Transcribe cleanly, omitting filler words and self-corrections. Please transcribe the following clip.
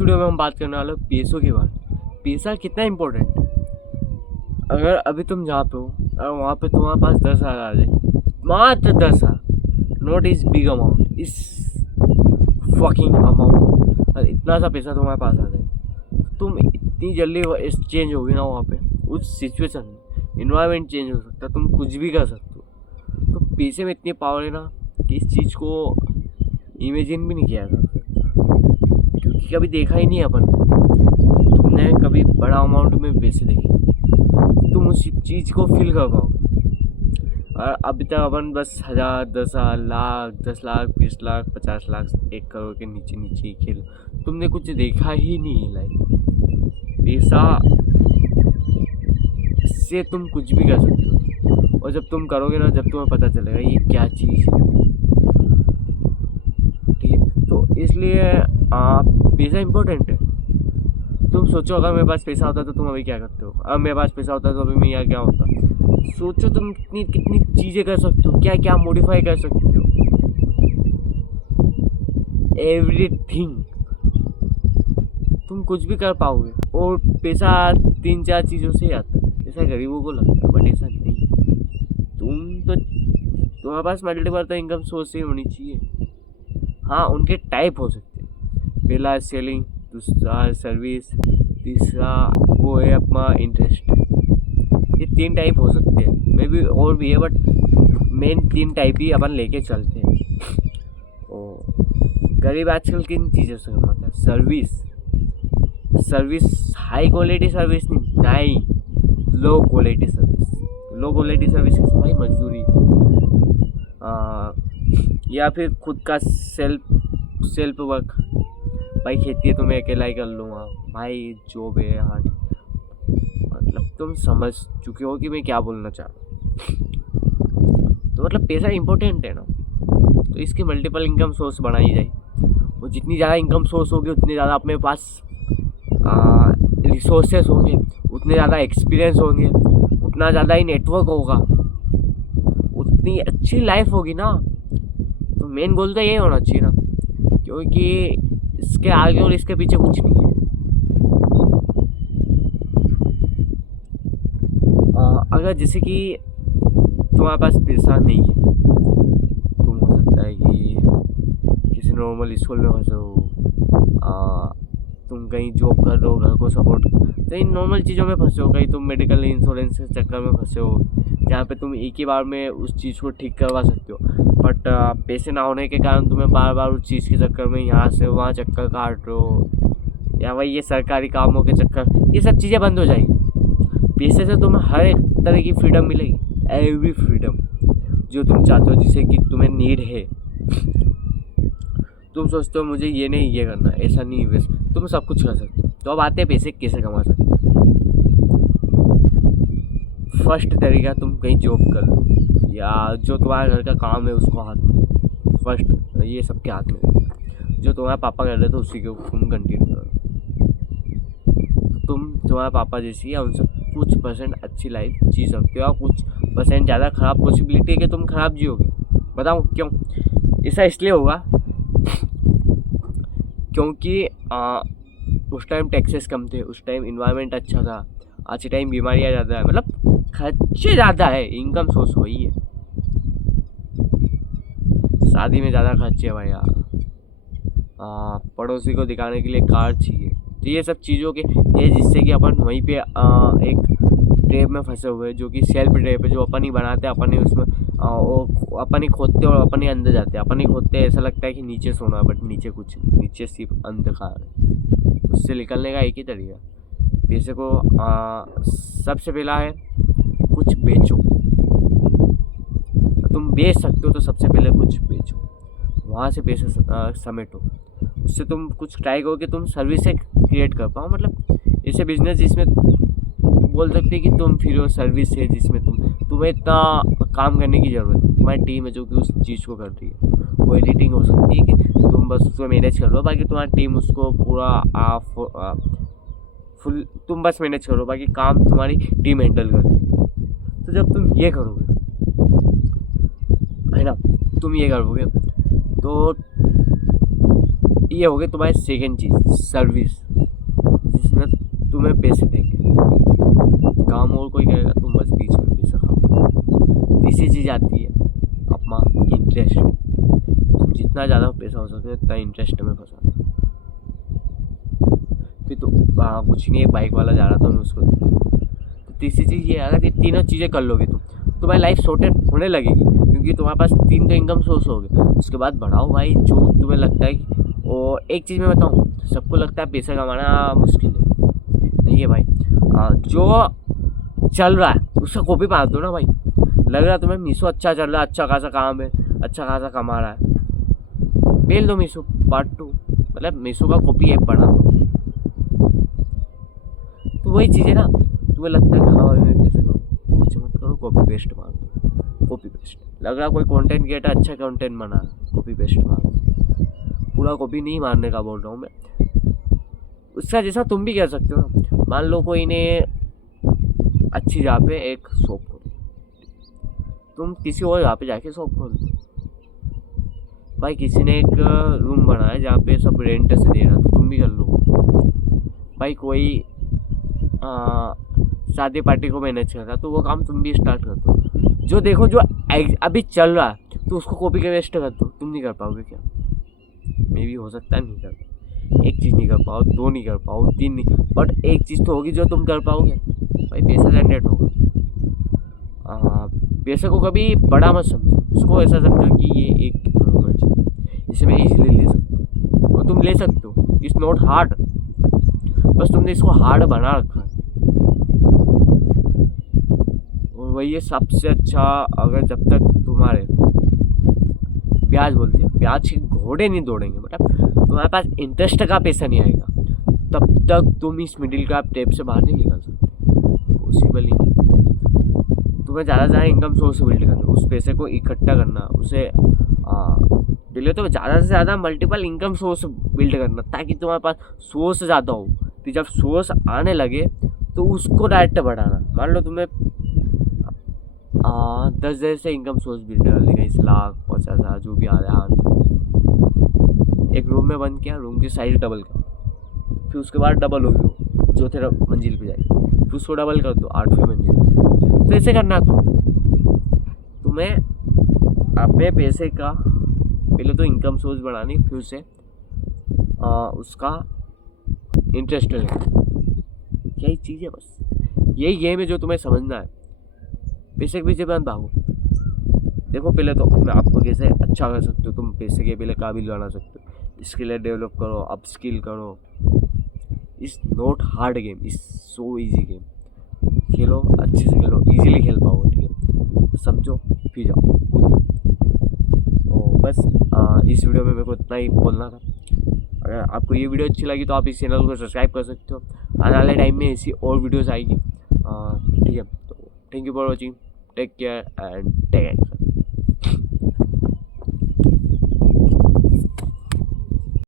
Video में हम बात करने वाले हैं पैसों के बारे में। पैसा कितना इम्पोर्टेंट है। अगर अभी तुम जहाँ पे हो और वहाँ पे तुम्हारे पास 10,000 आ जाए, मात्र 10,000, not is big amount, is fucking amount, और इतना सा पैसा तुम्हारे पास आ जाए, तुम इतनी जल्दी चेंज होगी ना वहाँ पे, उस सिचुएशन में इन्वायरमेंट चेंज हो सकता है, तुम कुछ भी कर सकते हो। तो पैसे में इतनी पावर है ना कि इस चीज़ को इमेजिन भी नहीं किया जा सकता, क्योंकि कभी देखा ही नहीं अपन। तुमने कभी बड़ा अमाउंट में पैसे देखे, तुम उस चीज़ को फील कर पाओगे। और अभी तक अपन बस 1,000, 10,000, लाख, 10 लाख, 20 लाख, 50 लाख, 1 करोड़ के नीचे नीचे ही खेल, तुमने कुछ देखा ही नहीं है लाइफ। पैसा से तुम कुछ भी कर सकते हो, और जब तुम करोगे ना, जब तुम्हें पता चलेगा ये क्या चीज़ है, ठीक है। तो इसलिए पैसा इम्पोर्टेंट है। तुम सोचो अगर मेरे पास पैसा होता तो तुम अभी क्या करते हो, अगर मेरे पास पैसा होता तो अभी मैं यहाँ क्या होता। सोचो तुम कितनी कितनी चीज़ें कर सकते हो, क्या क्या मॉडिफाई कर सकते हो, एवरीथिंग, तुम कुछ भी कर पाओगे। और पैसा 3-4 चीज़ों से आता है, ऐसा गरीबों को लगता है, बट ऐसा नहीं। तुम्हारे पास मल्टीपल तो इनकम सोर्स ही होनी चाहिए। हाँ, उनके टाइप हो सकते हैं, पहला सेलिंग, दूसरा सर्विस, तीसरा वो है अपना इंटरेस्ट। ये 3 टाइप हो सकते हैं, मे बी और भी है, बट मेन 3 टाइप ही अपन लेके चलते हैं। और गरीब आजकल किन चीज़ों से कमाता है? सर्विस हाई क्वालिटी सर्विस नहीं, low quality service. Low quality service की भाई मजदूरी, या फिर खुद का सेल्फ वर्क। भाई खेती है तो मैं अकेला ही कर लूँगा, भाई जॉब है यहाँ। मतलब तुम समझ चुके हो कि मैं क्या बोलना चाह रहा हूँ। तो मतलब पैसा इम्पोर्टेंट है ना, तो इसकी मल्टीपल इनकम सोर्स बनाई जाए। और जितनी ज़्यादा इनकम सोर्स होगी उतनी ज़्यादा अपने पास रिसोर्सेस होंगे, उतने ज़्यादा एक्सपीरियंस होंगे, उतना ज़्यादा ही नेटवर्क होगा, उतनी अच्छी लाइफ होगी ना। तो मेन गोल तो यही होना चाहिए ना, क्योंकि इसके आगे और इसके पीछे कुछ नहीं है। अगर जैसे कि तुम्हारे पास पैसा नहीं है, तुम हो सकता है कि किसी नॉर्मल स्कूल में फंसे हो, तुम कहीं जॉब कर रहे हो, घर को सपोर्ट, कहीं नॉर्मल चीज़ों में फंसे हो, कहीं तुम मेडिकल इंश्योरेंस के चक्कर में फंसे हो, जहाँ पे तुम एक ही बार में उस चीज़ को ठीक करवा सकते हो। बट पैसे ना होने के कारण तुम्हें बार बार उस चीज़ के चक्कर में यहाँ से वहाँ चक्कर काट रहे हो, या वही ये सरकारी कामों के चक्कर, ये सब चीज़ें बंद हो जाएगी। पैसे से तुम्हें हर एक तरह की फ्रीडम मिलेगी, एवरी फ्रीडम जो तुम चाहते हो, जिसे कि तुम्हें नीड है। तुम सोचते हो मुझे ये नहीं ये करना, ऐसा नहीं, वैसे तुम सब कुछ कर सकते हो। तो अब आते हैं पैसे कैसे कमा सकते हो। फर्स्ट तरीका, तुम कहीं जॉब कर लो, या जो तुम्हारे घर का काम है उसको हाथ में, फर्स्ट ये सबके हाथ में, जो तुम्हारे पापा कर रहे थे उसी को तुम कंटिन्यू करो। तुम्हारे पापा जैसी या उनसे कुछ % अच्छी लाइफ जी सकते हो, और कुछ % ज़्यादा ख़राब पॉसिबिलिटी है कि तुम ख़राब जियोगे। बताऊँ क्यों? ऐसा इसलिए होगा क्योंकि उस टाइम टैक्सेस कम थे, उस टाइम इन्वायरमेंट अच्छा था। आज के टाइम बीमारियाँ ज़्यादा है, मतलब खर्चे ज़्यादा है, इनकम सोर्स वही है। शादी में ज़्यादा खर्चे है भैया, पड़ोसी को दिखाने के लिए कार चाहिए। तो ये सब चीज़ों के ये, जिससे कि अपन वहीं पे एक ट्रैप में फंसे हुए, जो कि सेल्फ ट्रैप है, जो अपन ही बनाते हैं, अपन ही उसमें वो अपन ही खोदते और अपन ही अंदर जाते हैं। अपन ही खोदते हैं, ऐसा लगता है कि नीचे सोना है, बट नीचे कुछ नहीं, नीचे सिर्फ अंधकार है। उससे निकलने का एक ही तरीका, पैसे को सबसे पहला है कुछ बेचो। तुम बेच सकते हो तो सबसे पहले कुछ बेचो, वहाँ से पैसे समेटो। उससे तुम कुछ ट्राई करो कि तुम सर्विसें क्रिएट कर पाओ। मतलब ऐसे बिजनेस जिसमें बोल सकते हैं कि तुम फिर वो सर्विस है जिसमें तुम्हें इतना काम करने की ज़रूरत है, तुम्हारी टीम है जो कि उस चीज़ को कर रही है। वो एडिटिंग हो सकती है कि तुम बस उसको मैनेज कर लो, बाकी तुम्हारी टीम उसको पूरा फुल तुम बस मैनेज करो, बाकी काम तुम्हारी टीम हैंडल करती है। तो जब तुम ये करोगे, है ना, तुम ये करोगे तो ये हो गई तुम्हारी सेकेंड चीज़, सर्विस, जिसमें तुम्हें पैसे देंगे। काम और कोई करेगा, तुम बस बीच में पैसा खाओ। तीसरी चीज़ आती है अपना इंटरेस्ट। तुम जितना ज़्यादा पैसा हो सके उतना इंटरेस्ट में फंसा। फिर तो वहाँ कुछ नहीं, एक बाइक वाला जा रहा था, मैं उसको देखा। तो तीसरी चीज़ ये अगर ये तीनों चीज़ें कर लोगे तुम, तुम्हारी लाइफ सॉर्टेड होने लगेगी, क्योंकि तुम्हारे पास 3 तो इनकम सोर्स हो गए। उसके बाद बढ़ाओ भाई जो तुम्हें लगता है कि, और एक चीज़ मैं बताऊँ, सबको लगता है पैसा कमाना मुश्किल है, नहीं है भाई। जो चल रहा है उसका कॉपी मार दो ना भाई। लग रहा है तुम्हें मीशो अच्छा चल रहा है, अच्छा खासा काम है, अच्छा खासा कमा रहा है, बेल दो मीशो पार्ट 2, मतलब मीशो का कॉपी ऐप बना दो। तो वही चीज़ है ना, तुम्हें लगता है कि हाँ भाई मैं कैसे करूँ, कुछ मत करो, कॉपी पेस्ट मार दो, कॉपी पेस्ट। लग रहा कोई कंटेंट क्रिएटर अच्छा कंटेंट बना रहा है, कॉपी पेस्ट मार दो। पूरा कॉपी नहीं मारने का बोल रहा हूँ मैं, उसका जैसा तुम भी कर सकते हो ना। मान लो कोई ने अच्छी जगह पे एक शॉप खोली, तुम किसी और जगह पे जाके शॉप खोल दो। भाई किसी ने एक रूम बनाया जहाँ पे सब रेंट से दे रहा, तो तुम भी कर लो। भाई कोई शादी पार्टी को मैनेज कर रहा, तो वो काम तुम भी स्टार्ट कर दो। जो देखो जो अभी चल रहा है तो उसको कॉपी के वेस्ट कर दो। तुम नहीं कर पाओगे क्या? मे भी हो सकता है नहीं कर पाओ, एक चीज़ नहीं कर पाओ, 2 नहीं कर पाओ, 3 नहीं, बट एक चीज़ तो होगी जो तुम कर पाओगे। भाई पैसा जनरेट होगा। पैसे को कभी बड़ा मत समझो, उसको ऐसा समझो कि ये एक नॉर्मल चीज़ है, इसे मैं इजीली ले सकता हूँ, और तुम ले सकते हो। इट्स नॉट हार्ड, बस तुमने इसको हार्ड बना रखा है। और वही है सबसे अच्छा, अगर जब तक तुम्हारे ब्याज बोलते हैं, ब्याज के घोड़े नहीं दौड़ेंगे, मतलब तुम्हारे पास इंटरेस्ट का पैसा नहीं आएगा, तब तक तुम इस मिडिल क्लास टेप से बाहर नहीं निकल सकते। पॉसिबल ही नहीं। तुम्हें ज़्यादा से ज़्यादा इनकम सोर्स बिल्ड करना, उस पैसे को इकट्ठा करना, उसे पहले तो ज़्यादा से ज़्यादा मल्टीपल इनकम सोर्स बिल्ड करना, ताकि तुम्हारे पास सोर्स ज़्यादा हो। फिर जब सोर्स आने लगे तो उसको डायरेक्ट बढ़ाना। मान लो तुम्हें 10,000 से इनकम सोर्स बिल्ड कर लेगा, 1 लाख 50,000 जो भी आ रहा है। एक रूम में बंद किया, रूम की साइज डबल कर, फिर उसके बाद डबल होगी वो, चौथे मंजिल पे जाएगी, फिर उसको डबल कर दो 8वें मंजिल पे। तो ऐसे करना तुम्हें अपने पैसे का पहले तो इनकम सोर्स बढ़ानी, फिर उसे उसका इंटरेस्ट लेना। यही चीज़ है, बस यही गेम है जो तुम्हें समझना है। पैसे के पीछे मत भागो। देखो पहले तो अपने आप को कैसे अच्छा कर सकते हो, तुम पैसे के पहले काबिल बना सकते हो। स्किल डेवलप करो, अप स्किल करो। It's not hard game, it's so easy game. खेलो, अच्छे से खेलो, इजीली खेल पाओगे, ठीक है? समझो फिर जाओ। तो बस इस वीडियो में मेरे को इतना ही बोलना था। अगर आपको ये वीडियो अच्छी लगी तो आप इस चैनल को सब्सक्राइब कर सकते हो। आने वाले टाइम में ऐसी और वीडियोज़ आएगी, ठीक है? तो thank you for watching, take care and take action.